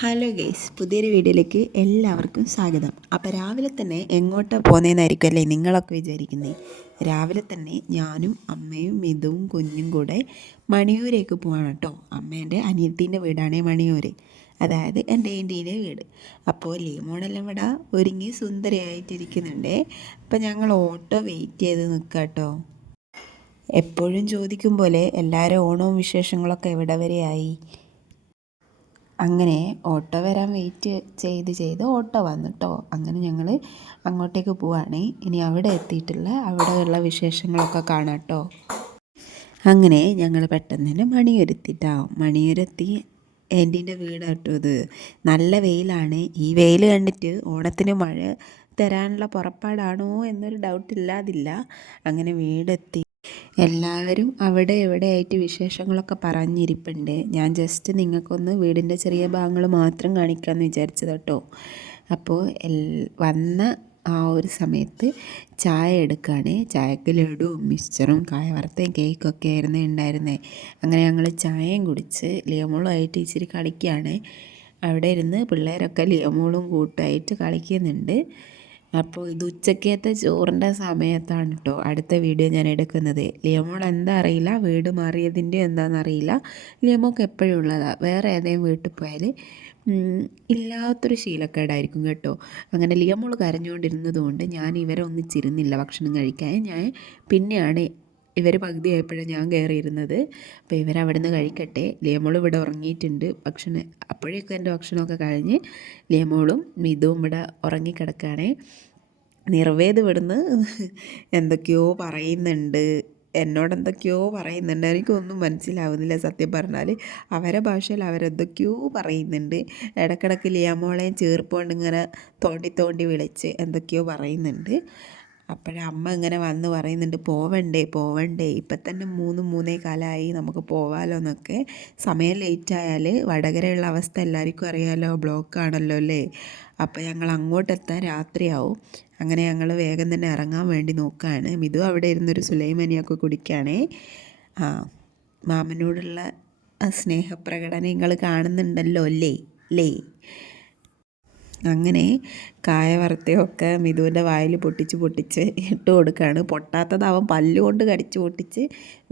Hello guys, പുതിയൊരു വീഡിയോയിലേക്ക് എല്ലാവർക്കും സ്വാഗതം. അപ്പോൾ രാവിലെ തന്നെ എങ്ങോട്ടാണ് പോകുന്നതെന്നായിരിക്കും അല്ലേ നിങ്ങളൊക്കെ വിചാരിക്കുന്നത്. രാവിലെ തന്നെ ഞാനും അമ്മയും മിതുവും കുഞ്ഞും കൂടെ മണിയൂരേക്ക് പോവാണ് കേട്ടോ. അമ്മേൻ്റെ അനിയത്തീൻ്റെ വീടാണ് മണിയൂർ, അതായത് എൻ്റെ ആൻറ്റീൻ്റെ വീട്. അപ്പോൾ ലീമോണെല്ലാം ഇവിടെ ഒരുങ്ങി സുന്ദരിയായിട്ടിരിക്കുന്നുണ്ട്. അപ്പോൾ ഞങ്ങൾ ഓട്ടോ വെയിറ്റ് ചെയ്ത് നിൽക്കാം കേട്ടോ. എപ്പോഴും ചോദിക്കും പോലെ എല്ലാവരും ഓണവും വിശേഷങ്ങളൊക്കെ എവിടെ വരെയായി. അങ്ങനെ ഓട്ടോ വരാൻ വെയിറ്റ് ചെയ്ത് ഓട്ടോ വന്നു കേട്ടോ. അങ്ങനെ ഞങ്ങൾ അങ്ങോട്ടേക്ക് പോവുകയാണ്. ഇനി അവിടെ എത്തിയിട്ടുള്ള അവിടെയുള്ള വിശേഷങ്ങളൊക്കെ കാണാം കേട്ടോ. അങ്ങനെ ഞങ്ങൾ പെട്ടെന്ന് തന്നെ മണിയൂരെത്തി. ആൻറ്റീൻ്റെ വീടാട്ടോ ഇത്. നല്ല വെയിലാണ്. ഈ വെയിൽ കണ്ടിട്ട് ഓണത്തിന് മഴ തരാനുള്ള പുറപ്പാടാണോ എന്നൊരു ഡൗട്ടില്ലാതില്ല. അങ്ങനെ വീടെത്തി. എല്ലാവരും അവിടെ എവിടെയായിട്ട് വിശേഷങ്ങളൊക്കെ പറഞ്ഞിരിപ്പുണ്ട്. ഞാൻ ജസ്റ്റ് നിങ്ങൾക്കൊന്ന് വീടിൻ്റെ ചെറിയ ഭാഗങ്ങൾ മാത്രം കാണിക്കാമെന്ന് വിചാരിച്ചത് കേട്ടോ. അപ്പോൾ വന്ന ആ ഒരു സമയത്ത് ചായ എടുക്കുകയാണ്. ചായക്ക് ലഡുവും മിക്സ്ചറും കായ വറുത്തയും കേക്കൊക്കെ ആയിരുന്നു ഉണ്ടായിരുന്നത്. അങ്ങനെ ഞങ്ങൾ ചായയും കുടിച്ച് ലിയമോളുമായിട്ട് ഇച്ചിരി കളിക്കുകയാണ്. അവിടെ ഇരുന്ന് പിള്ളേരൊക്കെ ലിയമോളും കൂട്ടായിട്ട് കളിക്കുന്നുണ്ട്. അപ്പോൾ ഇത് ഉച്ചക്കത്തെ ചോറിൻ്റെ സമയത്താണ് കേട്ടോ അടുത്ത വീഡിയോ ഞാൻ എടുക്കുന്നത്. ലിയമോൾ എന്താ അറിയില്ല, വീട് മാറിയതിൻ്റെ എന്താണെന്നറിയില്ല. ലിയമോൾക്ക് എപ്പോഴും ഉള്ളതാണ്. വേറെ ഏതെങ്കിലും വീട്ടിൽ പോയാൽ ഇല്ലാത്തൊരു ശീലക്കേടായിരിക്കും കേട്ടോ. അങ്ങനെ ലിയമോൾ കരഞ്ഞുകൊണ്ടിരുന്നത് കൊണ്ട് ഞാൻ ഇവരെ ഒന്നിച്ചിരുന്നില്ല ഭക്ഷണം കഴിക്കാൻ. ഞാൻ പിന്നെയാണ് ഇവർ പകുതിയായപ്പോഴാണ് ഞാൻ കയറിയിരുന്നത്. അപ്പോൾ ഇവരവിടെ നിന്ന് കഴിക്കട്ടെ. ലിയമോൾ ഇവിടെ ഉറങ്ങിയിട്ടുണ്ട്. അപ്പോഴേക്കും എൻ്റെ ഭക്ഷണമൊക്കെ കഴിഞ്ഞ് ലിയമോളും മിതുവും ഇവിടെ ഉറങ്ങിക്കിടക്കുകയാണ്. നിർവേദ് ഇവിടുന്ന് എന്തൊക്കെയോ പറയുന്നുണ്ട്, എന്നോടെന്തൊക്കെയോ പറയുന്നുണ്ട്. എനിക്കൊന്നും മനസ്സിലാവുന്നില്ല സത്യം പറഞ്ഞാൽ. അവരെ ഭാഷയിൽ അവരെന്തൊക്കെയോ പറയുന്നുണ്ട്. ഇടയ്ക്കിടയ്ക്ക് ലിയാമോളെയും ചേർപ്പുകൊണ്ട് ഇങ്ങനെ തോണ്ടി തോണ്ടി വിളിച്ച് എന്തൊക്കെയോ പറയുന്നുണ്ട്. അപ്പോഴമ്മ ഇങ്ങനെ വന്ന് പറയുന്നുണ്ട്, പോവണ്ടേ ഇപ്പം തന്നെ 3-3:15 നമുക്ക് പോവാമല്ലോ എന്നൊക്കെ. സമയം ലേറ്റായാൽ വടകരയുള്ള അവസ്ഥ എല്ലാവർക്കും അറിയാമല്ലോ, ബ്ലോക്കാണല്ലോ അല്ലേ. അപ്പോൾ ഞങ്ങൾ അങ്ങോട്ടെത്താൻ രാത്രിയാവും. അങ്ങനെ ഞങ്ങൾ വേഗം തന്നെ ഇറങ്ങാൻ വേണ്ടി നോക്കുകയാണ്. മിതു അവിടെ ഇരുന്നൊരു സുലൈമാനിയൊക്കെ കുടിക്കുകയാണേ. മാമനോടുള്ള സ്നേഹപ്രകടനം നിങ്ങൾ കാണുന്നുണ്ടല്ലോ അല്ലേ. അങ്ങനെ കായ വറുത്തയൊക്കെ മിതുവിൻ്റെ വായിൽ പൊട്ടിച്ച് ഇട്ട് കൊടുക്കുകയാണ്. പൊട്ടാത്തത് പല്ലുകൊണ്ട് കടിച്ച് പൊട്ടിച്ച്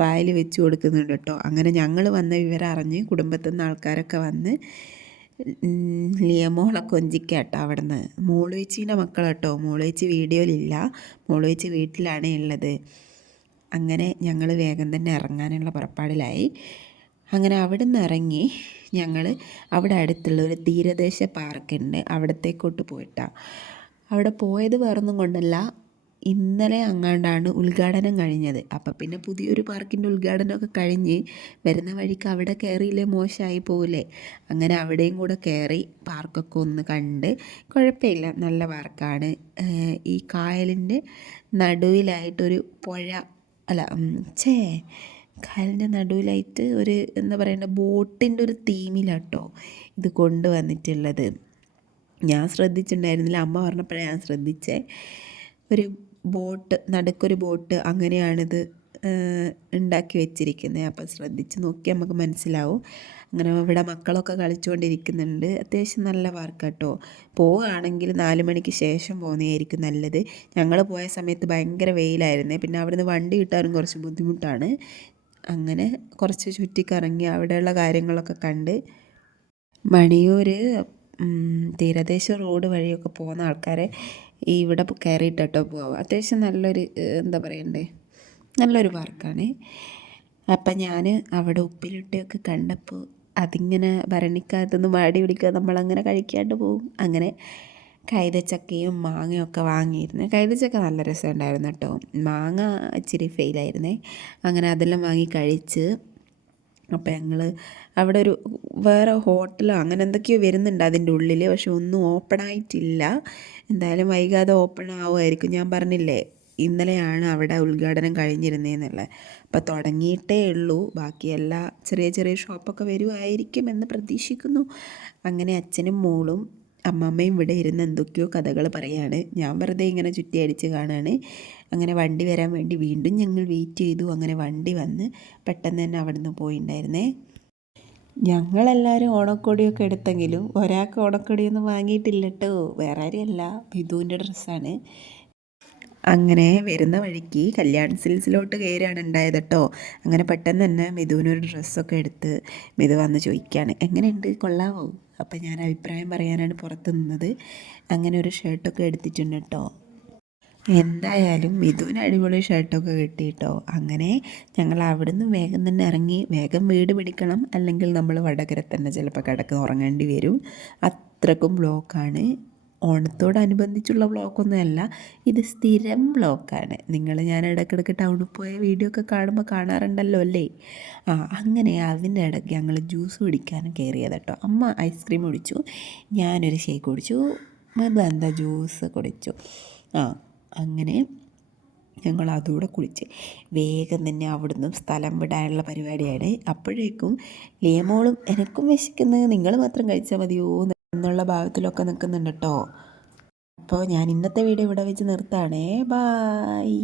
വായിൽ വെച്ച് കൊടുക്കുന്നുണ്ട് കേട്ടോ. അങ്ങനെ ഞങ്ങൾ വന്ന വിവരം അറിഞ്ഞ് കുടുംബത്തിൽ നിന്ന് ആൾക്കാരൊക്കെ വന്ന് ലിയമോളെ കൊഞ്ചിക്കാട്ടോ. അവിടെ നിന്ന് മോളുവേച്ചീൻ്റെ മക്കളാട്ടോ. മോളുവേച്ചി വീഡിയോയിലില്ല, മോളുവേച്ചി വീട്ടിലാണ് ഉള്ളത്. അങ്ങനെ ഞങ്ങൾ വേഗം തന്നെ ഇറങ്ങാനുള്ള പുറപ്പാടിലായി. അങ്ങനെ അവിടെ നിന്ന് ഇറങ്ങി ഞങ്ങൾ അവിടെ അടുത്തുള്ള ഒരു തീരദേശ പാർക്കുണ്ട്, അവിടത്തേക്കോട്ട് പോയിട്ടാണ്. അവിടെ പോയത് വേറൊന്നും കൊണ്ടല്ല, ഇന്നലെ അങ്ങാണ്ടാണ് ഉദ്ഘാടനം കഴിഞ്ഞത്. അപ്പം പിന്നെ പുതിയൊരു പാർക്കിൻ്റെ ഉദ്ഘാടനമൊക്കെ കഴിഞ്ഞ് വരുന്ന വഴിക്ക് അവിടെ കയറിയില്ലേ മോശമായി പോകില്ലേ. അങ്ങനെ അവിടെയും കൂടെ കയറി പാർക്കൊക്കെ ഒന്ന് കണ്ട്. കുഴപ്പമില്ല, നല്ല പാർക്കാണ്. ഈ കായലിൻ്റെ നടുവിലായിട്ടൊരു പുഴ കായലിൻ്റെ നടുവിലായിട്ട് ഒരു എന്താ പറയണ്ട, ബോട്ടിൻ്റെ ഒരു തീമിലാട്ടോ ഇത് കൊണ്ടുവന്നിട്ടുള്ളത്. ഞാൻ ശ്രദ്ധിച്ചിട്ടുണ്ടായിരുന്നില്ല, അമ്മ പറഞ്ഞപ്പോഴാണ് ഞാൻ ശ്രദ്ധിച്ചേ. ഒരു ബോട്ട്, നടുക്കൊരു ബോട്ട്, അങ്ങനെയാണിത് ഉണ്ടാക്കി വെച്ചിരിക്കുന്നത്. അപ്പോൾ ശ്രദ്ധിച്ച് നോക്കിയാൽ നമുക്ക് മനസ്സിലാവും. അങ്ങനെ ഇവിടെ മക്കളൊക്കെ കളിച്ചുകൊണ്ടിരിക്കുന്നുണ്ട്. അത്യാവശ്യം നല്ല പാർക്ക് കേട്ടോ. പോവുകയാണെങ്കിൽ 4 മണിക്ക് ശേഷം പോകുന്നതായിരിക്കും നല്ലത്. ഞങ്ങൾ പോയ സമയത്ത് ഭയങ്കര വെയിലായിരുന്നേ. പിന്നെ അവിടുന്ന് വണ്ടി കിട്ടാനും കുറച്ച് ബുദ്ധിമുട്ടാണ്. അങ്ങനെ കുറച്ച് ചുറ്റിക്കറങ്ങി അവിടെയുള്ള കാര്യങ്ങളൊക്കെ കണ്ട് മണിയൂർ തീരദേശ റോഡ് വഴിയൊക്കെ പോകുന്ന ആൾക്കാരെ ഇവിടെ കയറിയിട്ടോ പോവാം. അത്യാവശ്യം നല്ലൊരു എന്താ പറയണ്ടേ, നല്ലൊരു പാർക്കാണ്. അപ്പം ഞാൻ അവിടെ ഉപ്പിലിട്ടയൊക്കെ കണ്ടപ്പോൾ അതിങ്ങനെ ഭരണിക്കകത്തുനിന്ന് മാടി പിടിക്കുക, നമ്മളങ്ങനെ കഴിക്കാണ്ട് പോകും. അങ്ങനെ കൈതച്ചക്കയും മാങ്ങയൊക്കെ വാങ്ങിയിരുന്നു. കൈതച്ചക്ക നല്ല രസമുണ്ടായിരുന്നു കേട്ടോ. മാങ്ങ ഇച്ചിരി ഫെയിലായിരുന്നേ. അങ്ങനെ അതെല്ലാം വാങ്ങി കഴിച്ച്. അപ്പോൾ ഞങ്ങൾ അവിടെ ഒരു വേറെ ഹോട്ടലോ അങ്ങനെ എന്തൊക്കെയോ വരുന്നുണ്ട് അതിൻ്റെ ഉള്ളിൽ, പക്ഷെ ഒന്നും ഓപ്പൺ ആയിട്ടില്ല. എന്തായാലും വൈകാതെ ഓപ്പൺ ആവുമായിരിക്കും. ഞാൻ പറഞ്ഞില്ലേ ഇന്നലെയാണ് അവിടെ ഉദ്ഘാടനം കഴിഞ്ഞിരുന്നതെന്നുള്ളത്. അപ്പോൾ തുടങ്ങിയിട്ടേ ഉള്ളൂ. ബാക്കി എല്ലാ ചെറിയ ചെറിയ ഷോപ്പൊക്കെ വരുമായിരിക്കും എന്ന് പ്രതീക്ഷിക്കുന്നു. അങ്ങനെ അച്ഛനും മോളും അമ്മമ്മയും ഇവിടെ ഇരുന്ന് എന്തൊക്കെയോ കഥകൾ പറയാണ്. ഞാൻ വെറുതെ ഇങ്ങനെ ചുറ്റി അടിച്ച് കാണുകയാണ്. അങ്ങനെ വണ്ടി വരാൻ വേണ്ടി വീണ്ടും ഞങ്ങൾ വെയിറ്റ് ചെയ്തു. അങ്ങനെ വണ്ടി വന്ന് പെട്ടെന്ന് തന്നെ അവിടെ നിന്ന് പോയിട്ടുണ്ടായിരുന്നേ. ഞങ്ങളെല്ലാവരും ഓണക്കോടിയൊക്കെ എടുത്തെങ്കിലും ഒരാൾക്ക് ഓണക്കോടിയൊന്നും വാങ്ങിയിട്ടില്ല കേട്ടോ. വേറെ ആരുമല്ല, മിഥുവിൻ്റെ ഡ്രസ്സാണ്. അങ്ങനെ വരുന്ന വഴിക്ക് കല്യാൺ സിൽസിലോട്ട് കയറിയാണ് ഉണ്ടായത് കേട്ടോ. അങ്ങനെ പെട്ടെന്ന് തന്നെ മിഥുവിനൊരു ഡ്രസ്സൊക്കെ എടുത്ത് മിഥു വന്ന് ചോദിക്കുകയാണ്, എങ്ങനെയുണ്ട്, കൊള്ളാമോ? അപ്പം ഞാൻ അഭിപ്രായം പറയാനാണ് പുറത്ത് നിന്നത്. അങ്ങനെ ഒരു ഷർട്ടൊക്കെ എടുത്തിട്ടുണ്ട് കേട്ടോ. എന്തായാലും മിഥുവിന് അടിപൊളി ഷർട്ടൊക്കെ കിട്ടി കേട്ടോ. അങ്ങനെ ഞങ്ങൾ അവിടുന്ന് വേഗം തന്നെ ഇറങ്ങി, വേഗം വീട് പിടിക്കണം, അല്ലെങ്കിൽ നമ്മൾ വടകര തന്നെ ചിലപ്പോൾ കിടക്ക് ഉറങ്ങേണ്ടി വരും. അത്രക്കും ബ്ലോക്കാണ്. ഓണത്തോടനുബന്ധിച്ചുള്ള ബ്ലോക്കൊന്നുമല്ല, ഇത് സ്ഥിരം ബ്ലോക്കാണ്. ഞാൻ ഇടയ്ക്കിടയ്ക്ക് ടൗണിൽ പോയ വീഡിയോ ഒക്കെ കാണുമ്പോൾ കാണാറുണ്ടല്ലോ അല്ലേ. അങ്ങനെ അതിൻ്റെ ഇടയ്ക്ക് ഞങ്ങൾ ജ്യൂസ് കുടിക്കാൻ കയറിയത് കേട്ടോ. അമ്മ ഐസ്ക്രീം കുടിച്ചു, ഞാനൊരു ഷേക്ക് കുടിച്ചു, എന്താ ജ്യൂസ് കുടിച്ചു. അങ്ങനെ ഞങ്ങൾ അതുകൂടെ കുളിച്ച് വേഗം തന്നെ അവിടുന്ന് സ്ഥലം വിടാനുള്ള പരിപാടിയാണ്. അപ്പോഴേക്കും ലിയമോളും എനിക്കും വിശക്കുന്നത്, നിങ്ങൾ മാത്രം കഴിച്ചാൽ മതിയോ എന്നുള്ള ഭാവത്തിലൊക്കെ നിൽക്കുന്നുണ്ട് കേട്ടോ. അപ്പോൾ ഞാൻ ഇന്നത്തെ വീഡിയോ ഇവിടെ വെച്ച് നിർത്താണേ. ബായ്.